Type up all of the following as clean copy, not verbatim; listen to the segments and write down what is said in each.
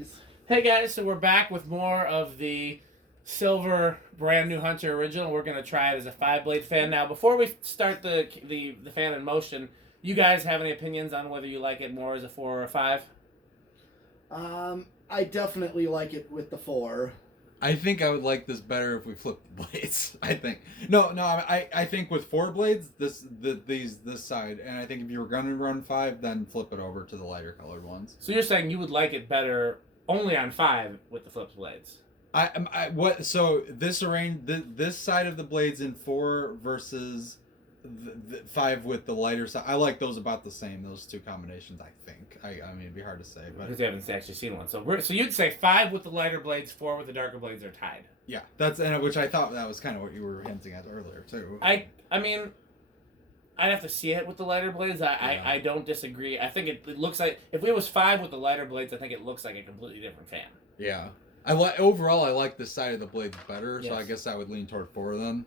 keys. Hey guys, so we're back with more of the silver brand new Hunter original. We're gonna try it as a 5-blade fan. Now, before we start the fan in motion, you guys have any opinions on whether you like it more as a 4 or a 5? I definitely like it with the 4. I think I would like this better if we flipped the blades. I think I think with 4 blades, this side, and I think if you were gonna run 5, then flip it over to the lighter colored ones. So you're saying you would like it better only on 5 with the flipped blades? So this side of the blades in 4 versus the 5 with the lighter side. I like those about the same. Those two combinations, I think. I mean, it'd be hard to say, but because you haven't actually seen one. So you'd say 5 with the lighter blades, 4 with the darker blades are tied. Yeah, which I thought that was kind of what you were hinting at earlier too. I mean, I'd have to see it with the lighter blades. I don't disagree. I think it looks like if it was 5 with the lighter blades, I think it looks like a completely different fan. Yeah, overall I like this side of the blades better, yes. So I guess I would lean toward 4 then.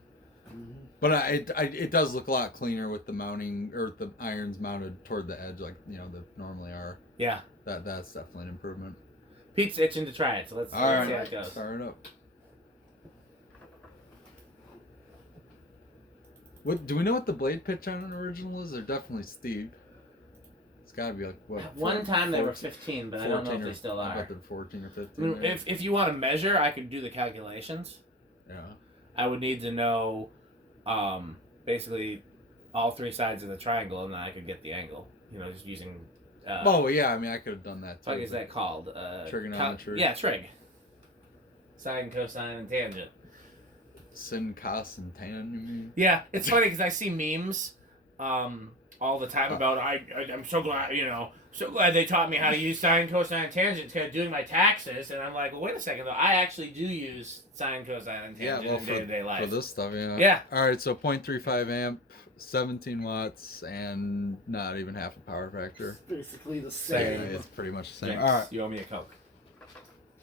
But it does look a lot cleaner with the mounting or the irons mounted toward the edge like they normally are. Yeah, that's definitely an improvement. Pete's itching to try it, so let's see how it goes. Start it up. What do we know what the blade pitch on an original is? They're definitely steep. It's got to be like what? One time they were 15, but I don't know if they still are. I bet they're 14 or 15. I mean, if you want to measure, I could do the calculations. Yeah. I would need to know, basically, all 3 sides of the triangle, and then I could get the angle. Just using. Yeah. I mean, I could have done that too. What is that called? Trigonometry. Yeah, trig. Sine, cosine, and tangent. Sin, cos, and tan. You mean? Yeah, it's funny because I see memes, all the time about I'm so glad so glad they taught me how to use sine, cosine, and tangent to doing my taxes, and I'm like, well, wait a second though, I actually do use sine, cosine, and tangent in day-to-day life. For this stuff, yeah. Yeah. All right, so 0.35 amp, 17 watts, and not even half a power factor. It's basically the same. Yeah, it's pretty much the same. Thanks. All right, You owe me a Coke.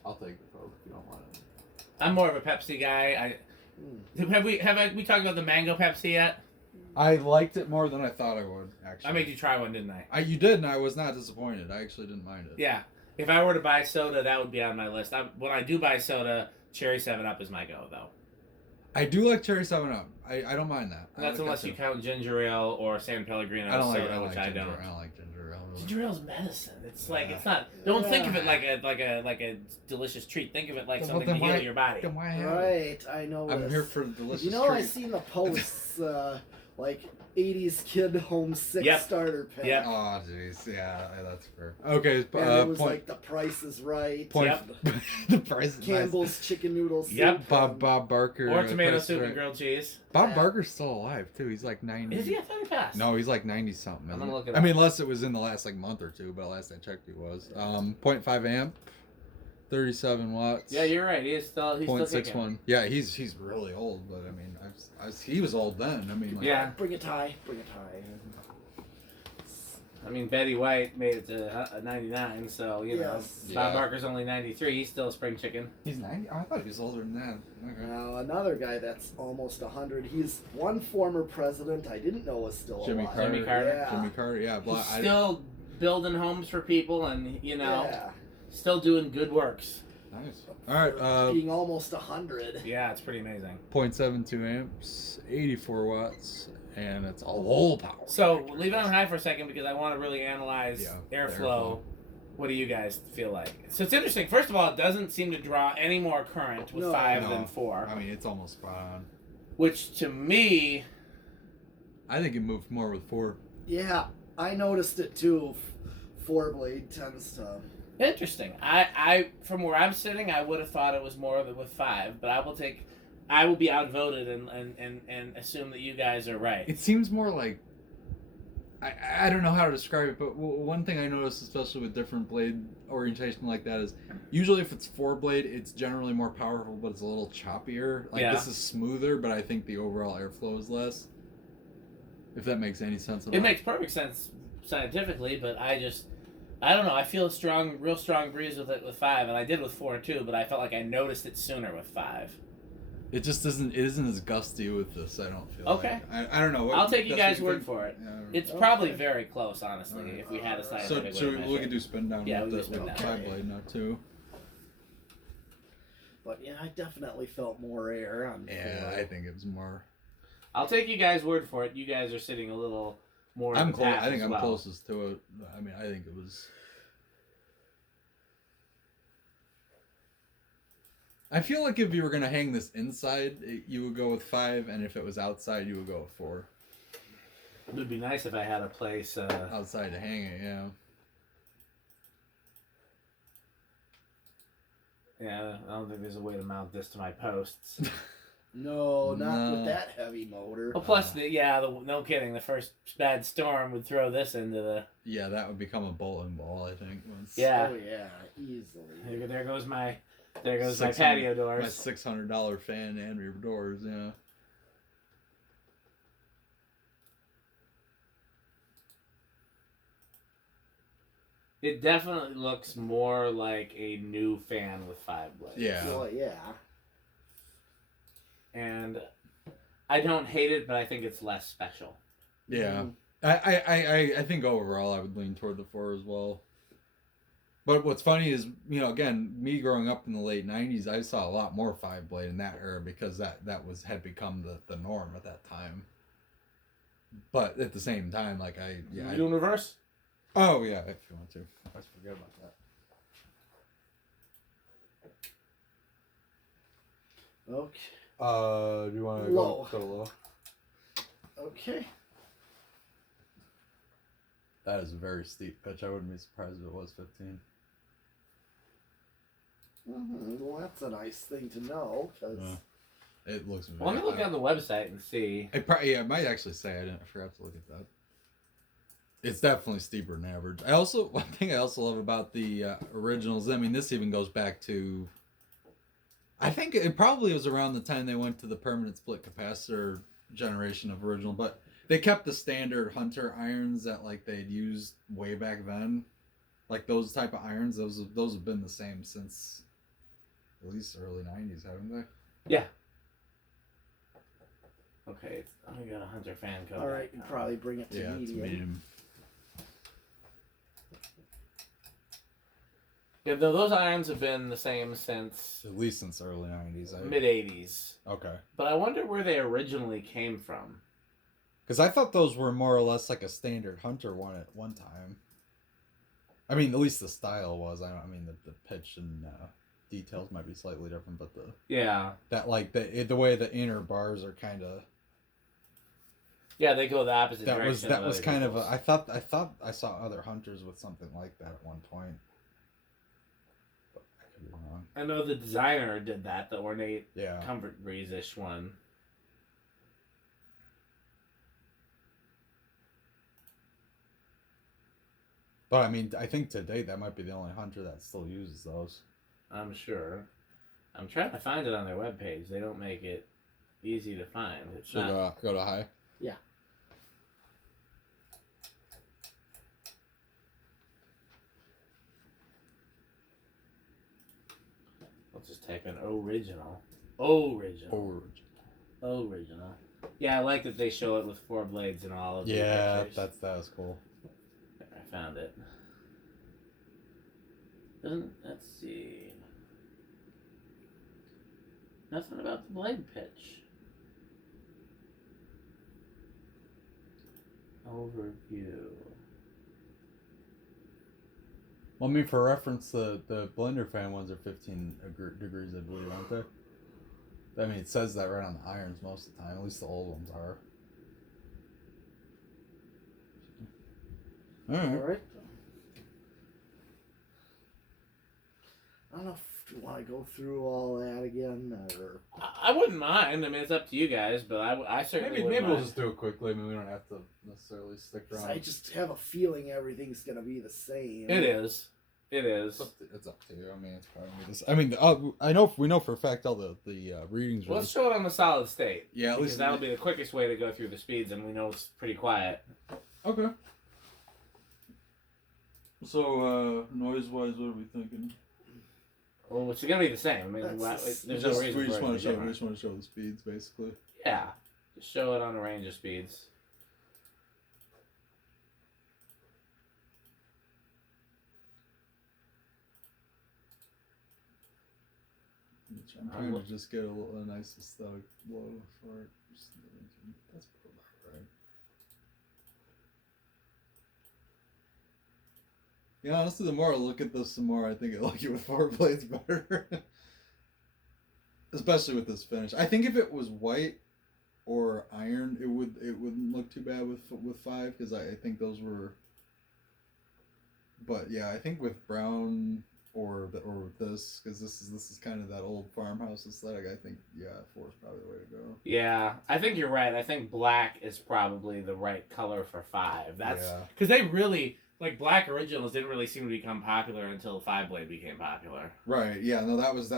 I'll take the Coke if you don't want it. I'm more of a Pepsi guy. Have we talked about the mango Pepsi yet? I liked it more than I thought I would, actually. I made you try one, didn't I? You did, and I was not disappointed. I actually didn't mind it. Yeah. If I were to buy soda, that would be on my list. When I do buy soda, Cherry 7-Up is my go, though. I do like Cherry 7-Up. I don't mind that. That's unless you count ginger ale or San Pellegrino soda, which I don't. I don't like ginger ale. Ginger ale is medicine. It's like it's not. Don't think of it like a delicious treat. Think of it like something to heal your body. Then why Right, I know. I'm here for the delicious treat. I seen the posts like 80s kid home 6 starter pack. Yep. Oh jeez, yeah, that's fair. Okay, and it was like The Price is Right. The Price is Campbell's nice. chicken noodle soup. Yep. Bob Barker. Or tomato soup and grilled cheese. Bob Barker's still alive too. He's like 90. Is he? I thought he passed. No, he's like 90 something. I'm gonna look it up. I mean, unless it was in the last month or two, but last I checked, he was. 0.5 amp, 37 watts. Yeah, you're right. He's still 0.61. Yeah, he's really old, but I mean, he was old then. I mean, yeah. Bring a tie. I mean, Betty White made it to 99, so Bob Barker's only 93. He's still a spring chicken. He's 90. I thought he was older than that. Okay. Now another guy that's almost 100. He's one former president I didn't know was still alive. Jimmy Carter. Yeah. Jimmy Carter. Yeah. He's still building homes for people, and still doing good works. Nice. All right. Being almost 100. Yeah, it's pretty amazing. 0.72 amps, 84 watts, and it's all low power. So leave it on high for a second because I want to really analyze airflow. Airflow. What do you guys feel like? So it's interesting. First of all, it doesn't seem to draw any more current with 5 than 4. I mean, it's almost spot on. Which to me, I think it moved more with 4. Yeah, I noticed it too. 4-blade tends to. interesting. I from where I'm sitting, I would have thought it was more with 5, but I will be outvoted and assume that you guys are right. It seems more like I don't know how to describe it, but one thing I noticed, especially with different blade orientation like that, is usually if it's 4-blade, it's generally more powerful, but it's a little choppier. This is smoother, but I think the overall airflow is less. If that makes any sense at all. It makes perfect sense scientifically, but I don't know. I feel a real strong breeze with it with 5, and I did with 4 too. But I felt like I noticed it sooner with 5. It just isn't. It isn't as gusty with this. I don't feel. Okay. Like. I don't know. I'll take you guys' word for it. Yeah, it's probably very close, honestly. If we had a scientific way to measure we could do spin down. Yeah, with we the can spin down. 5-blade now too. But yeah, I definitely felt more air on Yeah, four. I think it was more. I'll take you guys' word for it. You guys are sitting a little more. I'm in the close. path I think as I'm well. closest to it. I mean, I think it was. I feel like if you were gonna hang this inside, you would go with 5, and if it was outside, you would go with 4. It would be nice if I had a place. Outside to hang it, yeah. Yeah, I don't think there's a way to mount this to my posts. No, not No. with that heavy motor. Well, plus, no kidding. The first bad storm would throw this into the. Yeah, that would become a bowling ball, I think. Once. Yeah. Oh yeah, easily. There goes my my 600 patio doors. My $600 fan and your doors, yeah. It definitely looks more like a new fan with 5 blades. Yeah. Well, yeah. And I don't hate it, but I think it's less special. Yeah. Mhm. I think overall I would lean toward the 4 as well. But what's funny is, again, me growing up in the late 90s, I saw a lot more 5 blade in that era because that had become the norm at that time. But at the same time, like You doing reverse? oh yeah, if you want to. I always forget about that. Okay. Do you want to go low? Okay. That is a very steep pitch. I wouldn't be surprised if it was 15. Well, that's a nice thing to know, because It looks very Well, let me look on the website and see. it might actually say I forgot to look at that. It's definitely steeper than average. One thing I also love about the originals, I mean, this even goes back to, I think it probably was around the time they went to the permanent split capacitor generation of original, but they kept the standard Hunter irons that like they'd used way back then. Like those type of irons, those have been the same since at least the early 90s, haven't they? Yeah. Okay, I got a Hunter fan code. all right, you probably bring it to Yeah, it's medium. medium. Yeah, though those irons have been the same since At least since the early 90s. mid '80s. Okay. But I wonder where they originally came from. Because I thought those were more or less like a standard Hunter one at one time. I mean, at least the style was. I mean, the pitch and details might be slightly different, but the way the inner bars are kind of. Yeah, they go the opposite direction. That was kind of. I thought I saw other Hunters with something like that at one point. But I could be wrong. I know the designer did that, the ornate Yeah. Comfort Breeze-ish one. But I mean, I think to date that might be the only Hunter that still uses those. I'm sure. I'm trying to find it on their webpage. They don't make it easy to find. It's Should not. go to high. Yeah. Let's just type in original. Original. Or Original. Yeah, I like that they show it with 4 blades and all of the yeah, pictures. that was cool. I found it. Let's see. Nothing about the blade pitch. Overview. Well, I mean, for reference, the blender fan ones are 15 degrees, I believe, aren't they? I mean, it says that right on the irons most of the time. At least the old ones are. All right. I don't know if you want to go through all that again, or I wouldn't mind. I mean, it's up to you guys, but I certainly wouldn't we'll mind. just do it quickly. I mean, we don't have to necessarily stick around. I just have a feeling everything's gonna be the same. It is. It is. It's up to you. I mean, it's probably this. I mean, we know for a fact all the readings. Well, let's show it on the solid state. Yeah, at because least that'll be the quickest way to go through the speeds, and we know it's pretty quiet. Okay. So, noise-wise, what are we thinking? Well, it's gonna be the same. I mean, That's- there's no reason we just for it want to to be show. We different. just want to show the speeds, basically. Yeah, just show it on a range of speeds. I'm trying to just get a nice aesthetic blow for it. That's about right. Yeah, honestly, the more I look at this, the more I think I like it with 4 blades better. Especially with this finish. I think if it was white or iron, it wouldn't look too bad with 5, because I think those were. But yeah, I think with brown or with this, because this is kind of that old farmhouse aesthetic. I think 4 is probably the way to go. Yeah, I think you're right. I think black is probably the right color for 5. That's because they really like black originals didn't really seem to become popular until 5-blade became popular. Right. Yeah. No, that was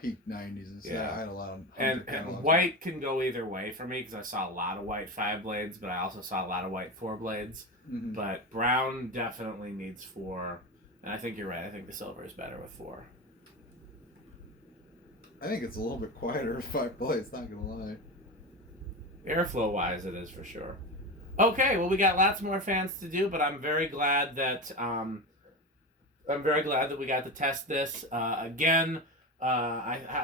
peak 90s. And Yeah. I had a lot of and white can go either way for me because I saw a lot of white 5-blades, but I also saw a lot of white 4-blades. Mm-hmm. But brown definitely needs 4, and I think you're right. I think the silver is better with 4. I think it's a little bit quieter with 5 blades. Not gonna lie. Airflow wise, it is for sure. Okay, well, we got lots more fans to do, but I'm very glad that we got to test this again.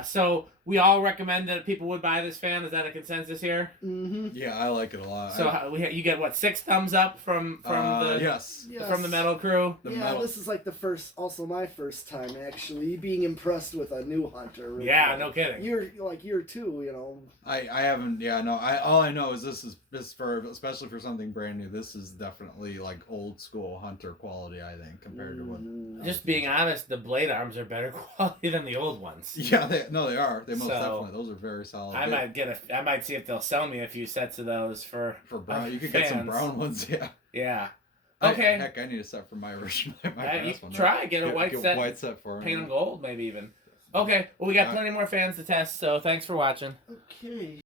So we all recommend that people would buy this fan. Is that a consensus here? Mm-hmm. Yeah, I like it a lot. So you get what, 6 thumbs up from the yes. from the metal crew? This is like my first time actually being impressed with a new hunter. Yeah, no kidding. Year 2, you know. I haven't. Yeah, no. All I know is this for, especially for something brand new. This is definitely like old school hunter quality. I think compared to what. Just being honest, the blade arms are better quality than the old ones. Yeah, they are. They most definitely. Those are very solid. I might see if they'll sell me a few sets of those for brown. You could get some brown ones. Yeah. Yeah. Okay. Heck, I need a set for my version. My you one. get a white set. White set for paint them gold, maybe even. Okay. Well, we got plenty more fans to test, so thanks for watching. Okay.